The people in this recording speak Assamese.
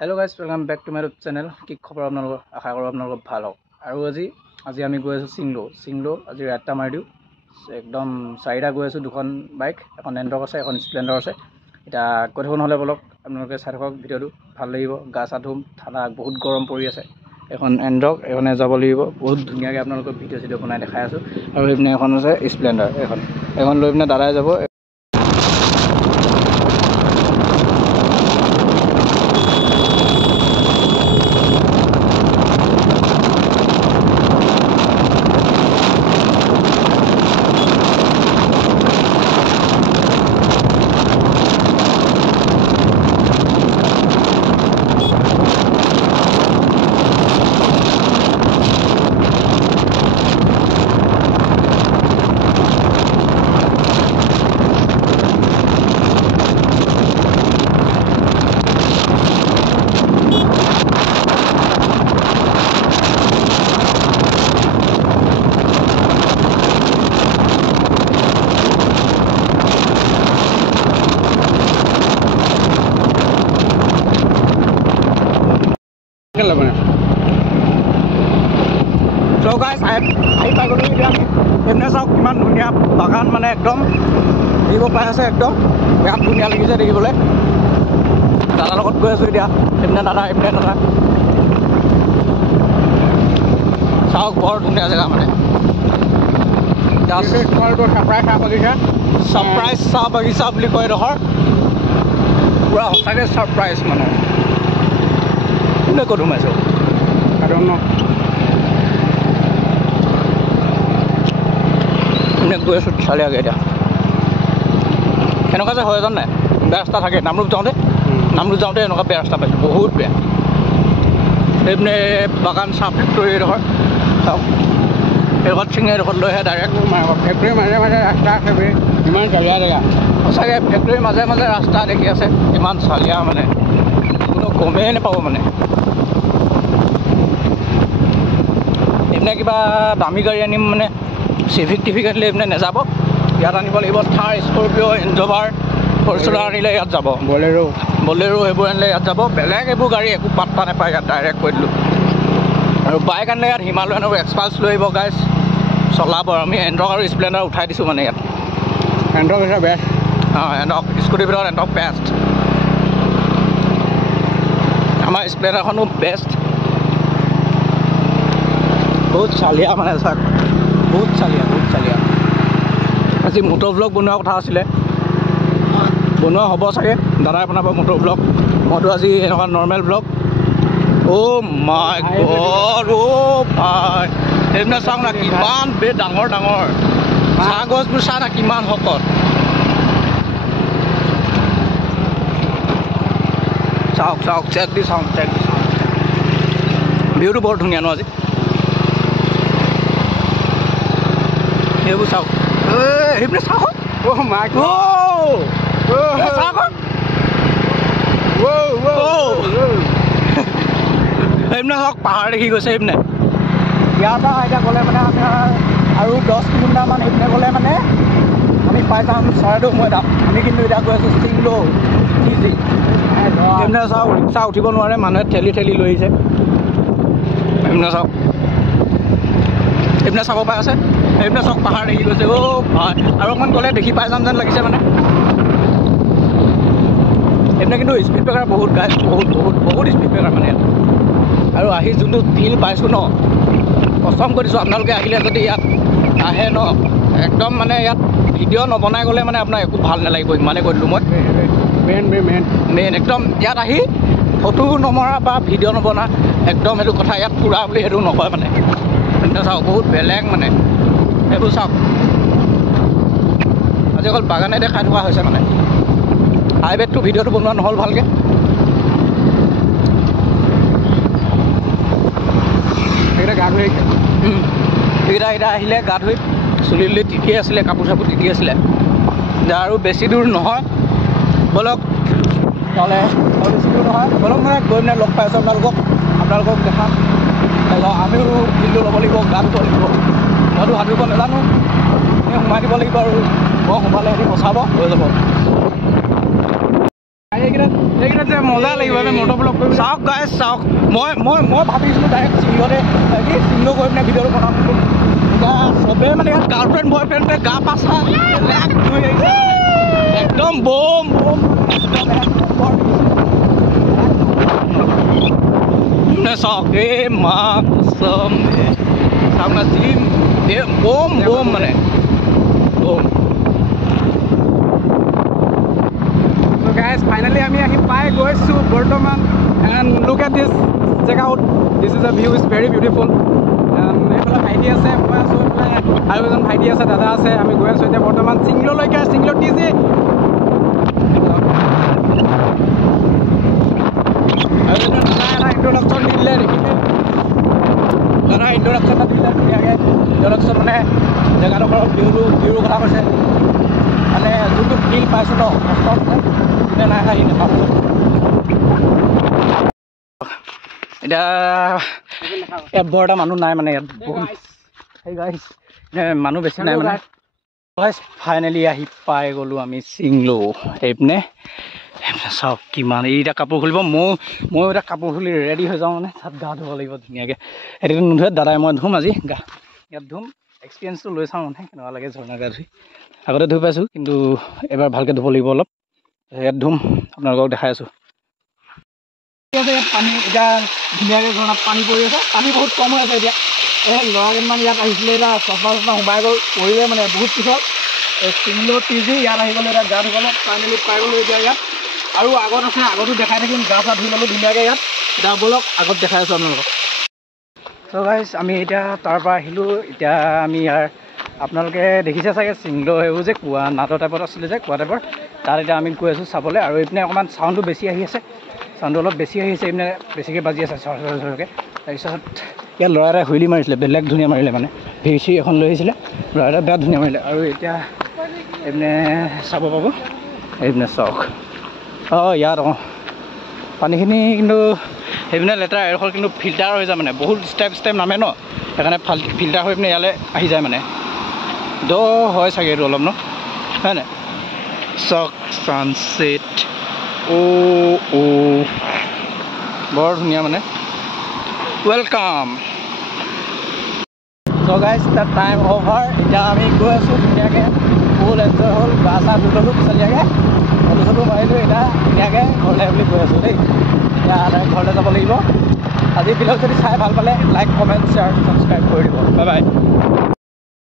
Hello guys, welcome back to my YouTube channel. कि खबर आपलोग आशा करूँ आपलोग ভাল हक। और आज आम गई आसो सिंगलो आज राइटा मारि दिওঁ एकदम चारिटा गई आसो। दुखन बाइक এখন एंड्रक আছে, এখন स्प्लेंडर আছে। इतना কৈ থাকোঁ নহ'লে বলক আপোনালোকে চাই থাকক ভিডিঅ'টো, ভাল লাগিব। গা চা ধুম, ঠাণ্ডা বহুত গৰম পৰি আছে। এখন एंड्रक এখনে যাব লাগিব। বহুত ধুনীয়াকৈ আপোনালোকক ভিডিঅ' চিডিঅ' বনাই দেখাই আছোঁ। আৰু সেইপিনে এখন আছে স্প্লেন্ডাৰ, এখন লৈ পিনে দাদাই যাব। So guys, I পাই গ'লো। এতিয়া আমি এনে চাওক কিমান ধুনীয়া বাগান, মানে একদম দেখিব পাই আছে। একদম বিৰাট ধুনীয়া লাগিছে দেখিবলৈ। দাদাৰ লগত গৈ আছোঁ এতিয়া। এইপিনে দাদা, এইপিনে দাদা। চাওক বৰ ধুনীয়া জেগা, মানে ছাৰপ্ৰাইজ চাহ বাগিচা বুলি কয় এডোখৰ। পূৰা সঁচাকৈ ছাৰপ্ৰাইজ, মানে কোনে ক'ত সোমাইছোঁ গৈ আছোঁ চাৰিআগে। এতিয়া এনেকুৱা যে হয় জান নাই, বেয়া ৰাস্তা থাকে। নামৰূপ যাওঁতে এনেকুৱা বেয়া ৰাস্তা পাইছোঁ, বহুত বেয়া। সেইপিনে বাগান চাহ ফেক্টৰী এডোখৰ চাওক। এইডোখৰত চিঙি এডোখৰত লৈ আহে ডাইৰেক্ট। ফেক্টৰীৰ মাজে মাজে ৰাস্তা আছে, ইমান চালিয়া জেগা। সঁচাকৈ ফেক্টৰীৰ মাজে মাজে ৰাস্তা দেখি আছে, ইমান চালিয়া, মানে কোনো গমেই নাপাব। মানে এইপিনে কিবা দামী গাড়ী আনিম, মানে চিভিক টিভিক আনিলে এইপিনে নাযাব। ইয়াত আনিব লাগিব থাৰ, স্কৰপিঅ', এনজভাৰ, ফৰ্চুনাৰ আনিলে ইয়াত যাব। বলেৰো সেইবোৰ আনিলে ইয়াত যাব। বেলেগ এইবোৰ গাড়ী একো পাত্তা নাপায় ইয়াত, ডাইৰেক্ট কৈ দিলোঁ। আৰু বাইক আনিলে ইয়াত হিমালয়ান আৰু এক্সপালছ লৈ আহিব গাইজ, চলাব। আৰু আমি এণ্ট্ৰক আৰু স্প্লেণ্ডাৰ উঠাই দিছোঁ। মানে ইয়াত এণ্ট্ৰক হৈছে বেষ্ট। এণ্ট্ৰক স্কুটিৰ ভিতৰত এণ্ট্ৰক বেষ্ট। আমাৰ স্প্লেণ্ডাৰখনো বেষ্ট। বহুত চালিয়া, মানে চাওক, বহুত চালিয়া। আজি মটৰ ব্লগ বনোৱা কথা আছিলে, বনোৱা হ'ব চাগে। দাদাই বনাব মটৰ ব্লগ, মইতো আজি এনেকুৱা নৰ্মেল ব্লগ। অ' মাই গড, অ' ভাই এইপিনে চাওক না, কিমান ডাঙৰ ডাঙৰ চাহ গছবোৰ। চাহ না কিমান শকত। চাওক চেক দি চাওক। ভিউটো বৰ ধুনীয়া ন আজি। সেইবোৰ চাওক, সেইপিনে চাওক। সেইপিনে চাওক, পাহাৰ দেখি গৈছে সেইপিনে। ইয়াৰ পৰা এতিয়া গ'লে মানে আমি আৰু 10 কিলোমিটাৰমান সেইপিনে গ'লে মানে আমি পাই যাম চৰাইদেউ মৈদাম। আমি কিন্তু এতিয়া গৈ আছোঁ চিংলো। সেইপিনে চাওক, ৰিক্সা উঠিব নোৱাৰে, মানুহে ঠেলি ঠেলি লৈ আহিছে। সেইপিনে চাওক, এইপিনে চাব পাই আছে। সেইপিনে চাওক, পাহাৰ দেখি গৈছে। অ' ভাই, আৰু অকণমান গ'লে দেখি পাই যাম যেন লাগিছে। মানে এইপিনে কিন্তু স্পীড ব্ৰেকাৰ বহুত গাইজ, বহুত স্পীড ব্ৰেকাৰ মানে ইয়াত। আৰু আহি যোনটো ফিল পাইছোঁ ন, কষ্টম কৰি দিছোঁ। আপোনালোকে আহিলে যদি ইয়াত আহে ন, একদম মানে ইয়াত ভিডিঅ' নবনাই গ'লে মানে আপোনাৰ একো ভাল নালাগিব, ইমানেই কৈ দিলোঁ মই। মেইন একদম ইয়াত আহি ফটো নমৰা বা ভিডিঅ' নবনা, একদম সেইটো কথা ইয়াত ফুৰা বুলি সেইটো নকয়। মানে চাওক, বহুত বেলেগ। মানে সেইবোৰ চাওক, আজি অকল বাগানে দেখাই থকা হৈছে। মানে হাইৱেটো ভিডিঅ'টো বনোৱা নহ'ল ভালকৈ। এইকেইটা আহিলে গা ধুই চুলি তিতি আছিলে, কাপোৰ চাপোৰ তিতি আছিলে। আৰু বেছি দূৰ নহয়, বলক নহ'লে বেছি দূৰ নহয়, বলক মানে গৈ পিনে লগ পাইছোঁ আপোনালোকক দেখাম। আমিও ফিল্ডটো ল'ব লাগিব, গা ধুব লাগিব। মইতো সাঁতুৰিব নাজানো, সোমাই দিব লাগিব। আৰু মই সোমালে সিহঁতি বচাব, হৈ যাব। এইকেইটা এইকেইটা যে মজা লাগিব মটৰ ব্লগ কৰিব চাওক গাইজ চাওক মই ভাবিছিলোঁ ডাইৰেক্ট চিংগলে কি চিংগ কৰি পিনে ভিডিঅ'টো বনাম এতিয়া চবেই মানে ইয়াত গাৰ্লফ্ৰেণ্ড বয়ফ্ৰেণ্ডে গা পাছা ধুই আহিছে একদম বম বম চাওক এই মা কসম চাওক না জিম বম বম মানে বম guys finally আমি আহি পাই গৈছো বৰ্তমান and look at this check out this is a view is very beautiful and এইফালে ভাইটি আছে মই আছো এইফালে আৰু এজন ভাইটি আছে দাদা আছে আমি গৈ আছো এতিয়া বৰ্তমান চিংগললৈকে চিংগল টিজি ইন্ট্ৰডাকশ্যন দিলে দেখিলে দাদা ইন্ট্ৰডাকশ্যনটা দিলে ধুনীয়াকৈ ইন্ট্ৰডাকশ্যন মানে জেগাডোখৰৰ ভিউৰ কথা কৈছে মানে যোনটো ফিল পাইছোঁ ন কষ্ট নাই আহি নাপাব এতিয়া ইয়াত বৰ এটা মানুহ নাই মানে ইয়াত মানুহ বেছি নাই মানে ফাইনেলি আহি পাই গ'লোঁ আমি চিংলো এইপিনে চাওক কিমান এইটা কাপোৰ খুলিব ময়ো এতিয়া কাপোৰ খুলি ৰেডি হৈ যাওঁ মানে তাত গা ধুব লাগিব ধুনীয়াকৈ সেইটো নোধোৱে দাদাই মই ধুম আজি গা ইয়াত ধুম এক্সপিৰিয়েঞ্চটো লৈ চাওঁ মানে কেনেকুৱা লাগে ঝৰ্ণা গা ধুই আগতে ধুই পাইছোঁ কিন্তু এবাৰ ভালকৈ ধুব লাগিব অলপ ইয়াত ধুম আপোনালোকক দেখাই আছোঁ ইয়াত পানী এতিয়া ধুনীয়াকৈ ঝৰ্ণাত পানী পৰি আছে পানী বহুত কম হৈ আছে এতিয়া এই ল'ৰাকেইটামান ইয়াত আহিছিলে এতিয়া চশমা সোমাই গ'ল পৰিলে মানে বহুত পিছত এই চিংলো টিজি ইয়াত আহি গ'লো এতিয়া গা ধুবলৈ ফাইনেলি পাই গ'লোঁ এতিয়া ইয়াত আৰু আগত আছে আগতো দেখাই থাকিম গা চা ধুই ল'লোঁ ধুনীয়াকৈ ইয়াত এতিয়া ব'লক আগত দেখাই আছোঁ আপোনালোকক চ' গাইজ আমি এতিয়া তাৰ পৰা আহিলোঁ এতিয়া আমি ইয়াৰ আপোনালোকে দেখিছে চাগে চিংলো সেইবোৰ যে কুঁৱা নাটৰ টাইপত আছিলে যে কুঁৱা টাইপৰ তাত এতিয়া আমি গৈ আছোঁ চাবলৈ আৰু এইপিনে অকণমান চাউণ্ডটো বেছি আহি আছে চাউণ্ডটো অলপ বেছি আহিছে এইপিনে বেছিকৈ বাজি আছে চৰকৈ তাৰপিছত ইয়াত ল'ৰা এটাই হুইলি মাৰিছিলে বেলেগ ধুনীয়া মাৰিলে মানে ভিচি এখন লৈ আহিছিলে ল'ৰা এটা বেয়া ধুনীয়া মাৰিলে আৰু এতিয়া এইপিনে চাব পাব এইপিনে চাওক ইয়াত পানীখিনি কিন্তু সেইপিনে লেতেৰা এডোখৰ কিন্তু ফিল্টাৰ হৈ যায় মানে বহুত ষ্টেপ নামে ন সেইকাৰণে ফিল্টাৰ হৈ পিনে ইয়ালৈ আহি যায় মানে দ হয় চাগে এইটো অলপ ন হয় নাই চাওক ছানছেট বৰ ধুনীয়া মানে welcome so' guys the time over এতিয়া আমি গৈ আছোঁ ধুনীয়াকৈ ফুল এনজয় হ'ল গা চা ধুই ল'লোঁ পিছতীয়াকৈ ফটো চটো মাৰিলোঁ এতিয়া ধুনীয়াকৈ ঘৰলৈ বুলি গৈ আছোঁ দেই এতিয়া ঘৰলৈ যাব লাগিব আজি ভিডিঅ' যদি চাই ভাল পালে লাইক কমেণ্ট শ্বেয়াৰ ছাবস্ক্ৰাইব কৰি দিব বাই বাই